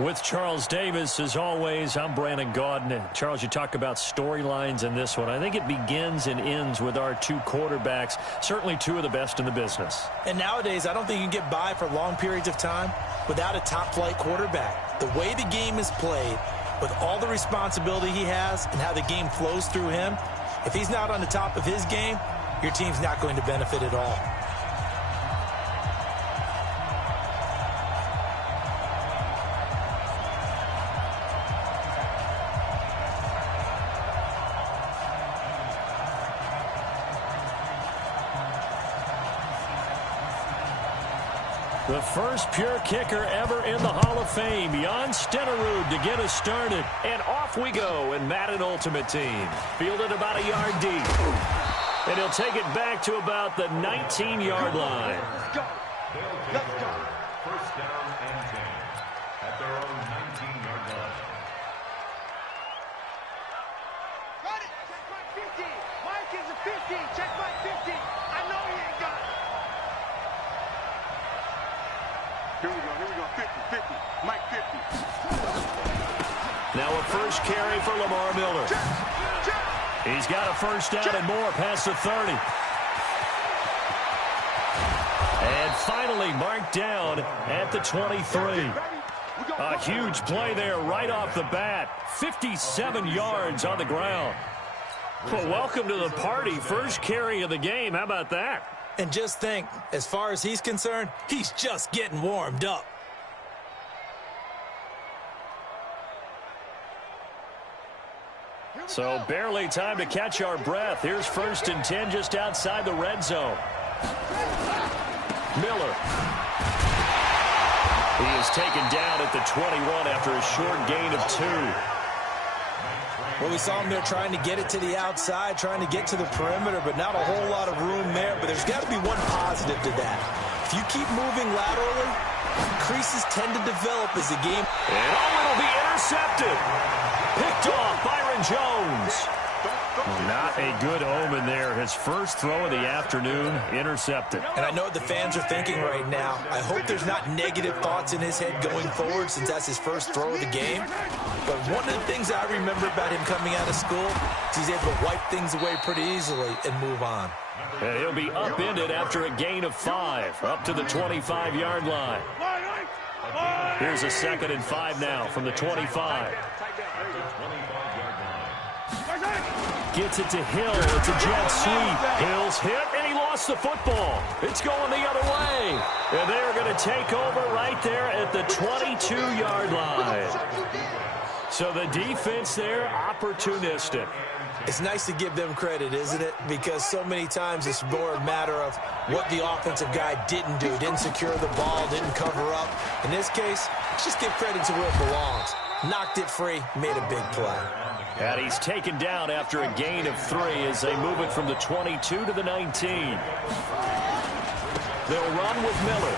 With Charles Davis, as always, I'm Brandon Gaudin. Charles, you talk about storylines in this one. I think it begins and ends with our two quarterbacks, certainly two of the best in the business. And nowadays, I don't think you can get by for long periods of time without a top-flight quarterback. The way the game is played, with all the responsibility he has and how the game flows through him, if he's not on the top of his game, your team's not going to benefit at all. The first pure kicker ever in the Hall of Fame, Jan Stenerud, to get us started. And off we go in Madden Ultimate Team. Fielded about a yard deep. And he'll take it back to about the 19-yard line. Let's go. Let's go. First down and 10 at their own 19-yard line. Got it. Check my 50. Mike is a 50. Check my 50. I know he ain't got it. Here we go, 50, 50, Mike 50. Now a first carry for Lamar Miller. He's got a first down and more past the 30. And finally marked down at the 23. A huge play there right off the bat. 57 yards on the ground. Well, welcome to the party. First carry of the game. How about that? And just think, as far as he's concerned, he's just getting warmed up. So barely time to catch our breath. Here's 1st and 10 just outside the red zone. Miller. He is taken down at the 21 after a short gain of 2. Well, we saw him there trying to get it to the outside, trying to get to the perimeter, but not a whole lot of room there. But there's got to be one positive to that. If you keep moving laterally, creases tend to develop as the game. And it'll be intercepted. Picked off Byron Jones. Not a good omen there. His first throw of the afternoon, intercepted. And I know what the fans are thinking right now. I hope there's not negative thoughts in his head going forward since that's his first throw of the game. But one of the things I remember about him coming out of school is he's able to wipe things away pretty easily and move on. And he'll be upended after a gain of 5, up to the 25-yard line. Here's a 2nd and 5 now from the 25. Gets it to Hill. It's a jet sweep. Hill's hit, and he lost the football. It's going the other way. And they're going to take over right there at the 22-yard line. So the defense there, opportunistic. It's nice to give them credit, isn't it? Because so many times it's more a matter of what the offensive guy didn't do. Didn't secure the ball, didn't cover up. In this case, just give credit to where it belongs. Knocked it free, made a big play. And he's taken down after a gain of 3 as they move it from the 22 to the 19. They'll run with Miller.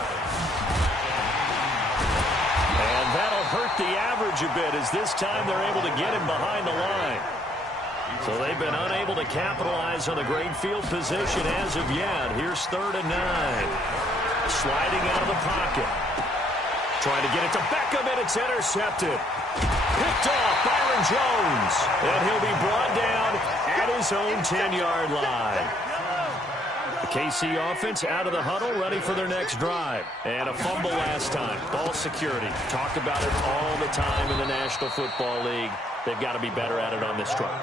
And that'll hurt the average a bit as this time they're able to get him behind the line. So they've been unable to capitalize on the great field position as of yet. Here's 3rd and 9. Sliding out of the pocket. Trying to get it to Beckham, and it's intercepted. Picked off Byron Jones. And he'll be brought down at his own 10-yard line. The KC offense out of the huddle, ready for their next drive. And a fumble last time. Ball security. Talk about it all the time in the National Football League. They've got to be better at it on this drive.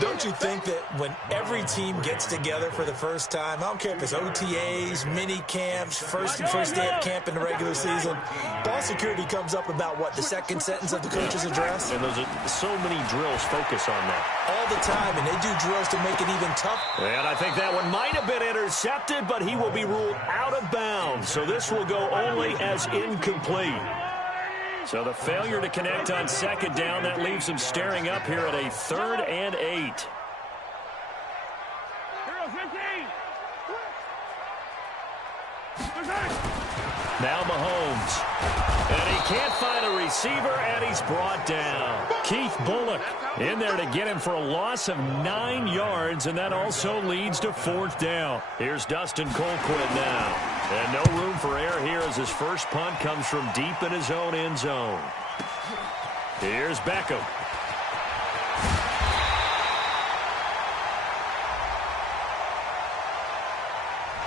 Don't you think that when every team gets together for the first time, I don't care if it's OTAs, mini camps, first day of camp in the regular season, ball security comes up about, what, the second sentence of the coach's address? And those are so many drills focus on that. All the time, and they do drills to make it even tougher. And I think that one might have been intercepted, but he will be ruled out of bounds. So this will go only as incomplete. So the failure to connect on 2nd down, that leaves him staring up here at a 3rd and 8. Now Mahomes. And he can't find a receiver, and he's brought down. Keith Bullock in there to get him for a loss of 9 yards, and that also leads to 4th down. Here's Dustin Colquitt now. And no room for error here as his first punt comes from deep in his own end zone. Here's Beckham.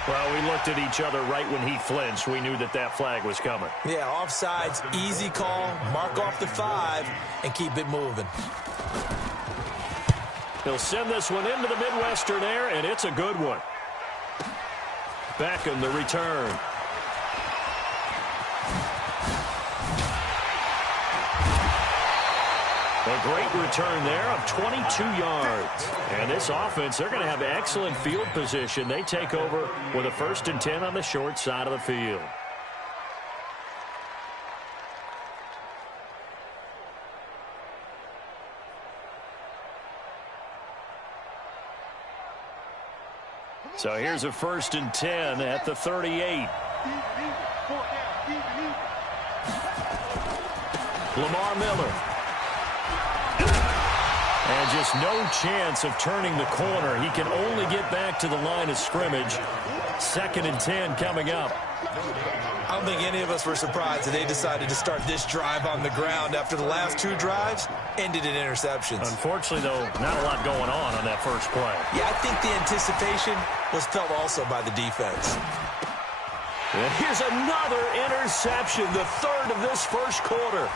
Well, we looked at each other right when he flinched. We knew that that flag was coming. Yeah, offsides, easy call, mark off the 5, and keep it moving. He'll send this one into the Midwestern air, and it's a good one. Beckham, the return. A great return there of 22 yards. And this offense, they're going to have excellent field position. They take over with a 1st and 10 on the short side of the field. So here's a 1st and 10 at the 38. Lamar Miller. And just no chance of turning the corner. He can only get back to the line of scrimmage. 2nd and 10 coming up. I don't think any of us were surprised that they decided to start this drive on the ground after the last 2 drives ended in interceptions. Unfortunately, though, not a lot going on that first play. Yeah, I think the anticipation was felt also by the defense. And here's another interception, the 3rd of this first quarter.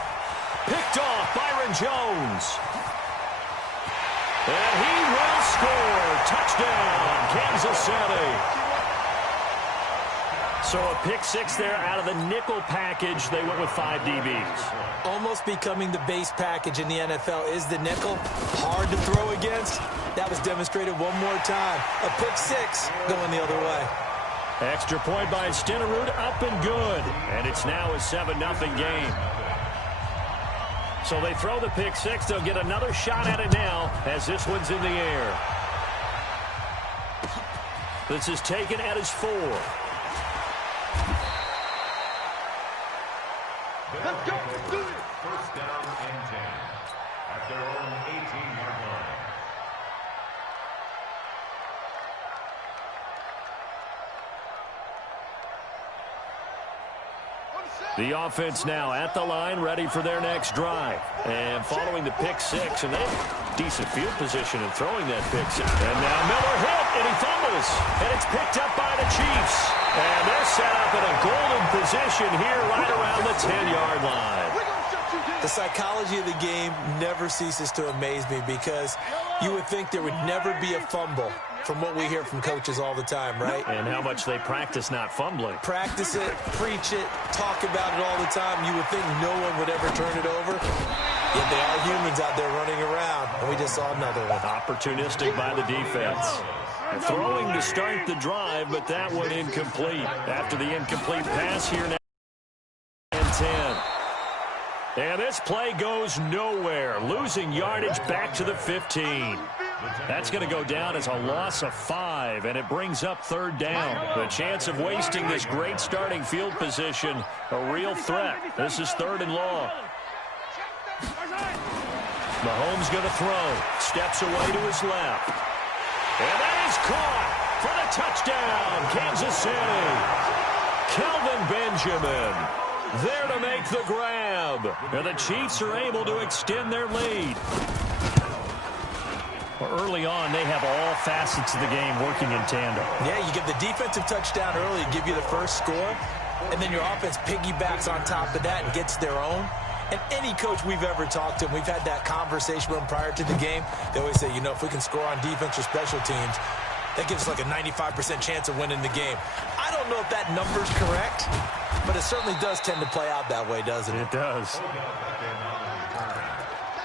Picked off Byron Jones. And he will score. Touchdown, Kansas City. So a pick 6 there out of the nickel package. They went with 5 DBs. Almost becoming the base package in the NFL is the nickel. Hard to throw against. That was demonstrated one more time. A pick 6 going the other way. Extra point by Stenerud, up and good. And it's now a 7-0 game. So they throw the pick 6. They'll get another shot at it now as this one's in the air. This is taken at his 4. Let's go. Let's do it. 1st down and 10 at their own 18-yard line. The offense now at the line, ready for their next drive. And following the pick 6, and they have decent field position in throwing that pick 6. And now Miller hit, and he fumbles. And it's picked up by the Chiefs. And they're set up in a golden position here right around the 10-yard line. The psychology of the game never ceases to amaze me because you would think there would never be a fumble from what we hear from coaches all the time, right? And how much they practice not fumbling. Practice it, preach it, talk about it all the time. You would think no one would ever turn it over. Yet they are humans out there running around, and we just saw another one. Opportunistic by the defense. Throwing to start the drive, but that one incomplete. After the incomplete pass here now. And 10. And this play goes nowhere. Losing yardage back to the 15. That's going to go down as a loss of 5, and it brings up 3rd down. The chance of wasting this great starting field position, a real threat. This is 3rd and long. Mahomes going to throw. Steps away to his left. And that is caught for the touchdown, Kansas City. Kelvin Benjamin there to make the grab. And the Chiefs are able to extend their lead. Well, early on, they have all facets of the game working in tandem. Yeah, you get the defensive touchdown early, give you the first score, and then your offense piggybacks on top of that and gets their own. And any coach we've ever talked to, and we've had that conversation with them prior to the game, they always say, you know, if we can score on defense or special teams, that gives us like a 95% chance of winning the game. I don't know if that number's correct, but it certainly does tend to play out that way, doesn't it? It does.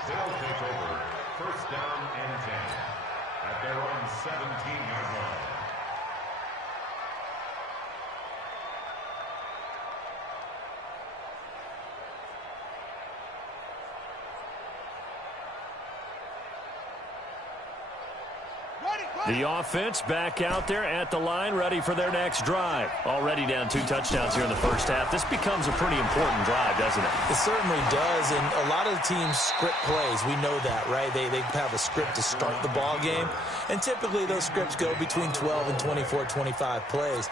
They'll take over 1st down and 10 at their own 17-yard line. Ready? The offense back out there at the line, ready for their next drive. Already down 2 touchdowns here in the first half. This becomes a pretty important drive, doesn't it? It certainly does, and a lot of the teams script plays. We know that, right? They have a script to start the ball game, and typically those scripts go between 12 and 24, 25 plays.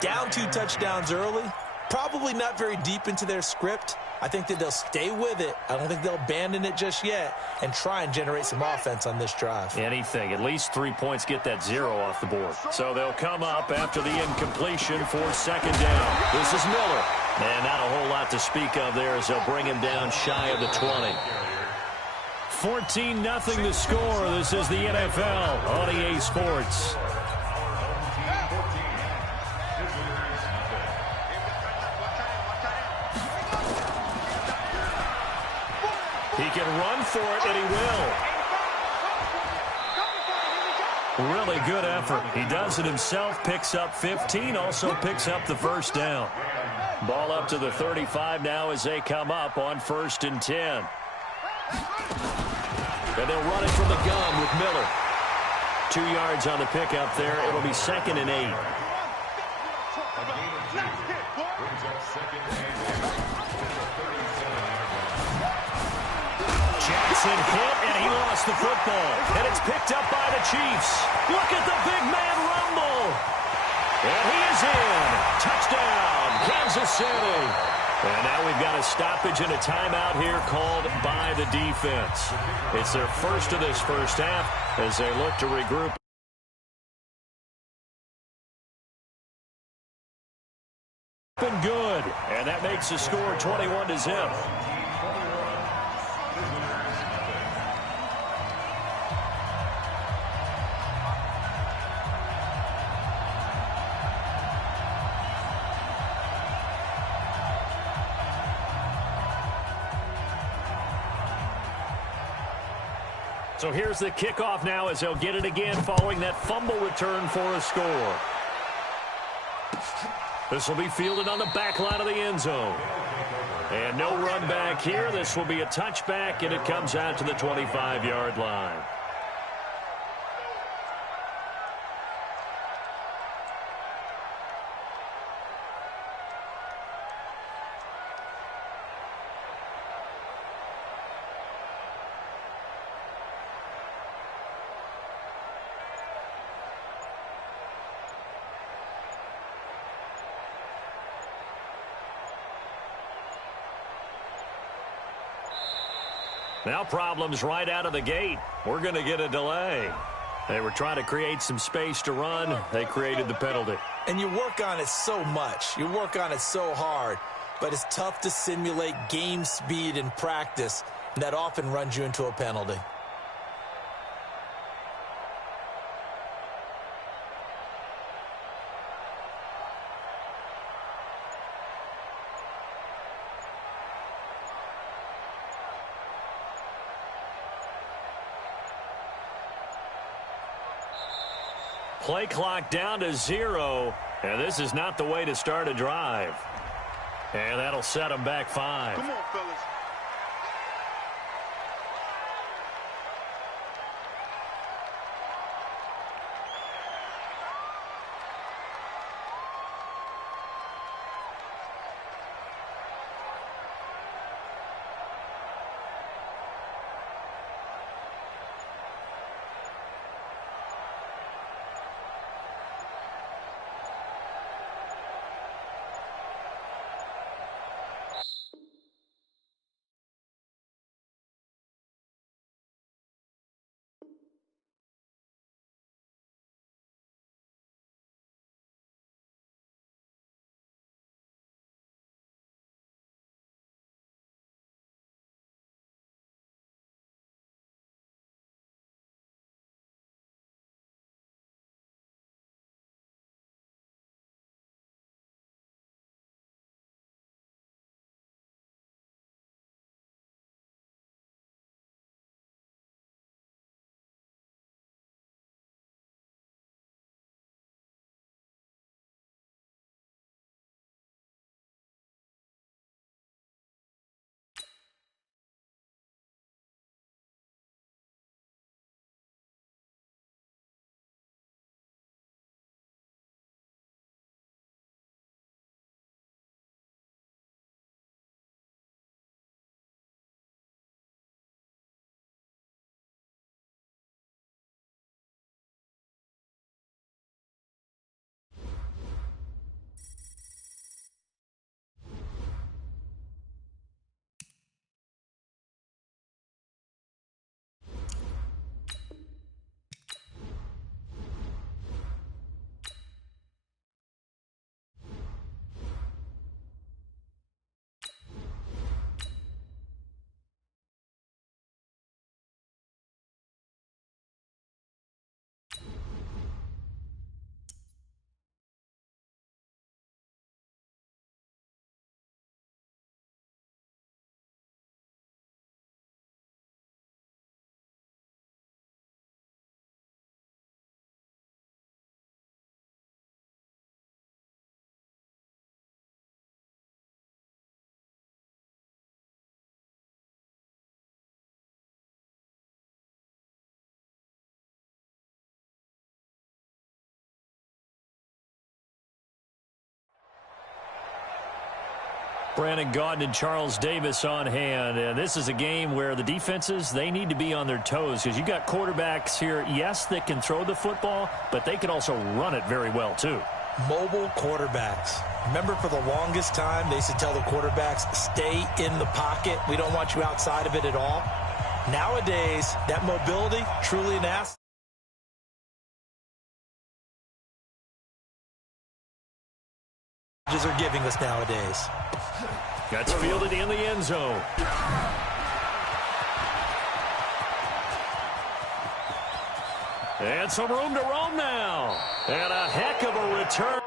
Down 2 touchdowns early, probably not very deep into their script. I think that they'll stay with it. I don't think they'll abandon it just yet and try and generate some offense on this drive. Anything. At least 3 points, get that 0 off the board. So they'll come up after the incompletion for second down. This is Miller. And not a whole lot to speak of there as they'll bring him down shy of the 20. 14-0 the score. This is the NFL on EA Sports. He can run for it, and he will. Really good effort. He does it himself, picks up 15, also picks up the first down. Ball up to the 35 now as they come up on 1st and 10. And they'll run it from the gun with Miller. 2 yards on the pickup there. It'll be 2nd and 8. Jackson hit, and he lost the football. And it's picked up by the Chiefs. Look at the big man rumble. And he is in. Touchdown, Kansas City. And now we've got a stoppage and a timeout here called by the defense. It's their first of this first half as they look to regroup. Been good, and that makes the score 21-0. So here's the kickoff now as they'll get it again following that fumble return for a score. This will be fielded on the back line of the end zone. And no run back here. This will be a touchback, and it comes out to the 25-yard line. Now problems right out of the gate. We're going to get a delay. They were trying to create some space to run. They created the penalty. And you work on it so much. You work on it so hard. But it's tough to simulate game speed in practice. And that often runs you into a penalty. Play clock down to 0, and this is not the way to start a drive. And that'll set them back 5. Come on, fellas. Brandon Gaudin and Charles Davis on hand. And this is a game where the defenses, they need to be on their toes because you got quarterbacks here, yes, that can throw the football, but they can also run it very well too. Mobile quarterbacks. Remember, for the longest time, they used to tell the quarterbacks, stay in the pocket. We don't want you outside of it at all. Nowadays, that mobility, truly an asset. Are giving us nowadays. That's fielded in the end zone. And some room to roam now. And a heck of a return.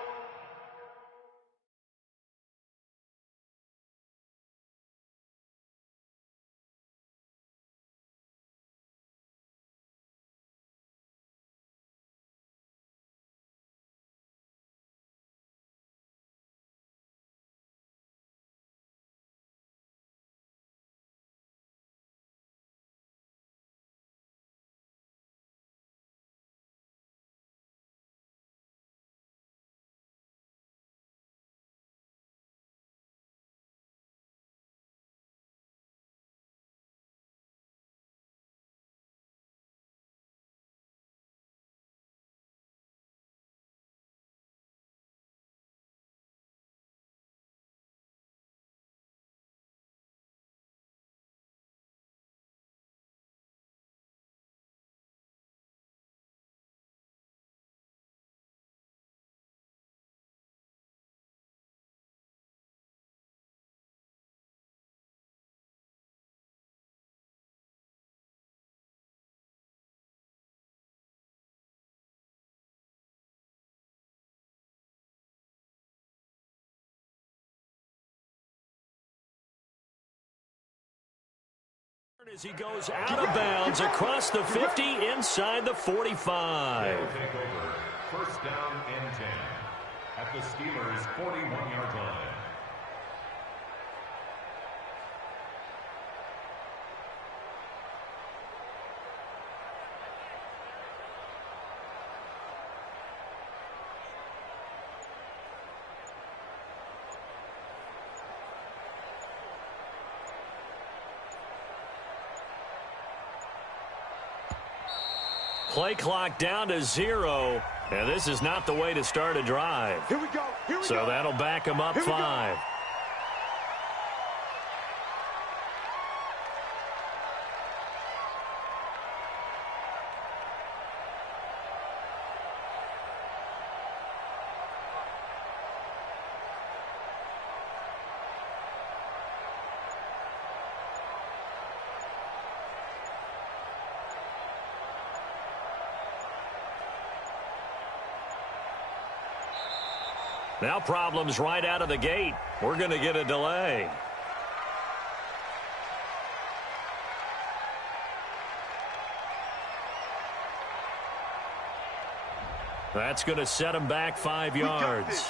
As he goes out of bounds across the 50, inside the 45. They'll take over. First down and 10 at the Steelers' 41-yard line. Play clock down to 0, and this is not the way to start a drive. Here we go. Here we So go. that'll back him up 5. Now problems right out of the gate. We're going to get a delay. That's going to set him back 5 yards.